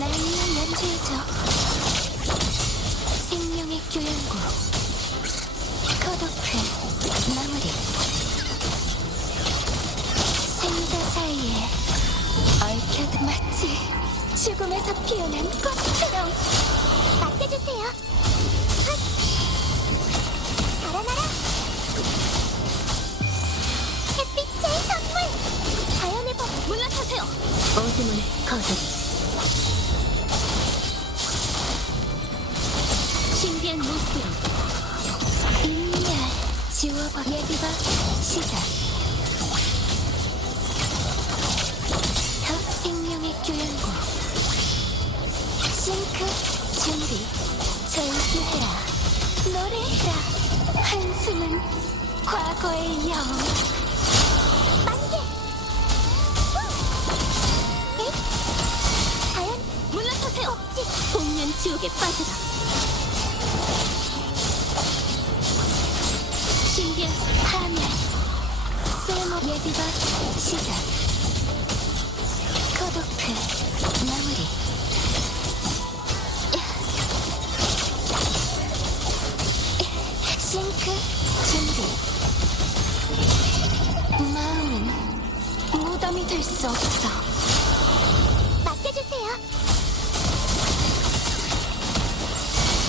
날 위한 연주해줘 생명의 교양고. 컷오프 마무리. 생사 사이에 얽혀도 마치 죽음에서 피어난 꽃처럼. 맡겨주세요. 헛! 자라나라. 햇빛의 선물. 자연의 법. 물러서세요. 어둠을 신 지워버 예비가 시작. 더 생명의 교양고 싱크 준비. 절규해라. 노래해라. 한숨은 과거의 영웅 법칙 복면 지옥에 빠져라 시작. 컷오프 마무리. 싱크 준비. 마음은 무덤이 될 수 없어. 맡겨주세요.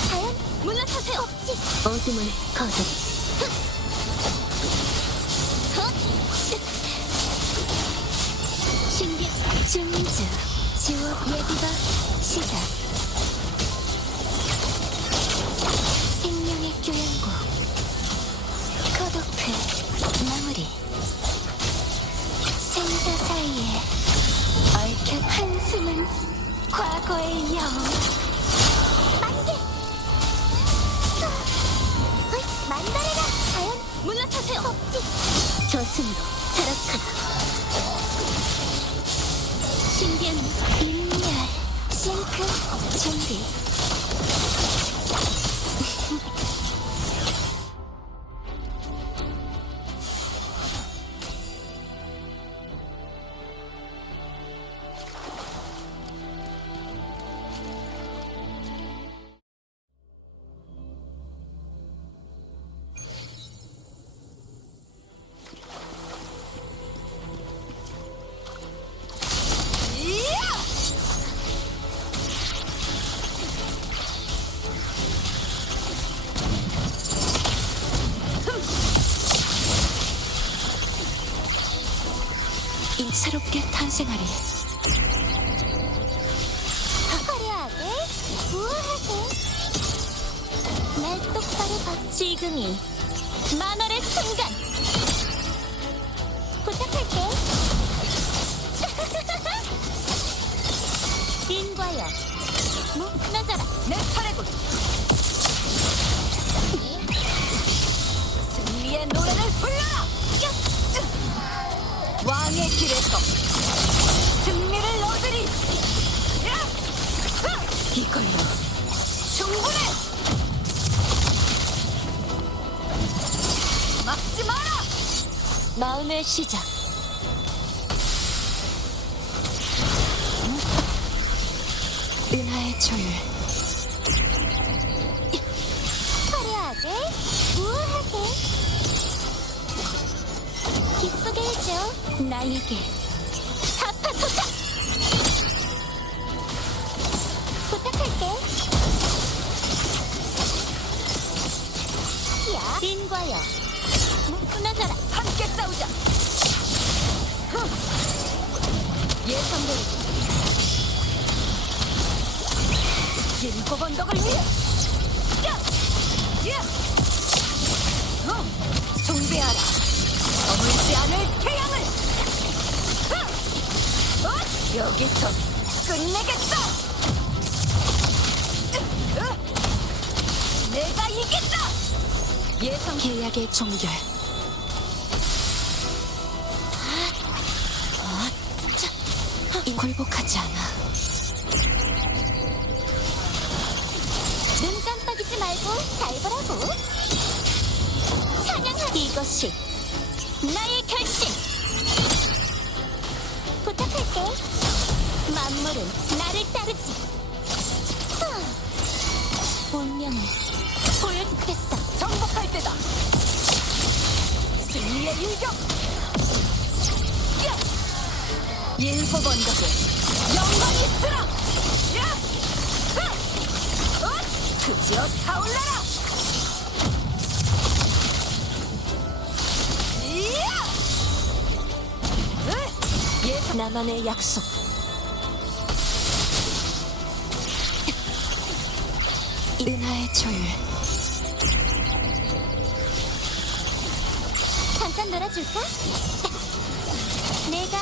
자연 물러서세요 법칙 어둠을 거둬 지워 예비가 시작. 생명의 교양고 컷오프 마무리. 생사 사이에 얽혀 한숨은 과거의 영웅 만개! 어이, 만다래라 자연 물러서세요. 법칙 저승으로 타락하라 신비한 인멸 싱크 준비 인사롭게 탄생하리. 화려하게? 우아하게? 날 똑바로 봐 지금이 만월의 순간. 부탁할게. 인과여 무너져라. 내 차례군 길에서 승리를 얻으리. 이걸로 충분해. 막지 마라. 마음의 시작. 은하의 조율. 화려하게 우아하게. 기쁘게 해줘 나에게 야 인과여 무너져라 함께 싸우자 예상대로 진법 언덕을 위해 야! 야! 어, 숭배하라 저물지 않을 태양을 어! 어! 여기서! 으! 내가 이긴다 예상 계약의 종결. 아, 자, 이 굴복하지 않아. 눈 깜빡이지 말고 잘 보라고. 찬양하 이것이 나의 결심. 부탁할게. 만물은 나를 따르지. 승리의 일격. 야! 일곱 언덕에 영광이! 엇! 드디어 타올라라. 예, 나만의 약속. 은하의 조율. 잠깐 놀아줄까? 내가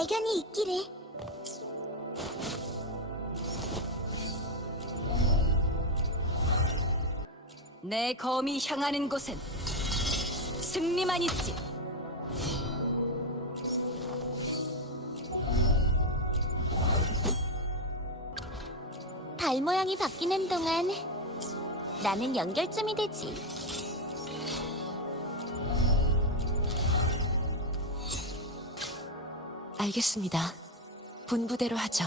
발견이 있기를. 내 검이 향하는 곳엔 승리만 있지. 발 모양이 바뀌는 동안 나는 연결점이 되지. 알겠습니다. 분부대로 하죠.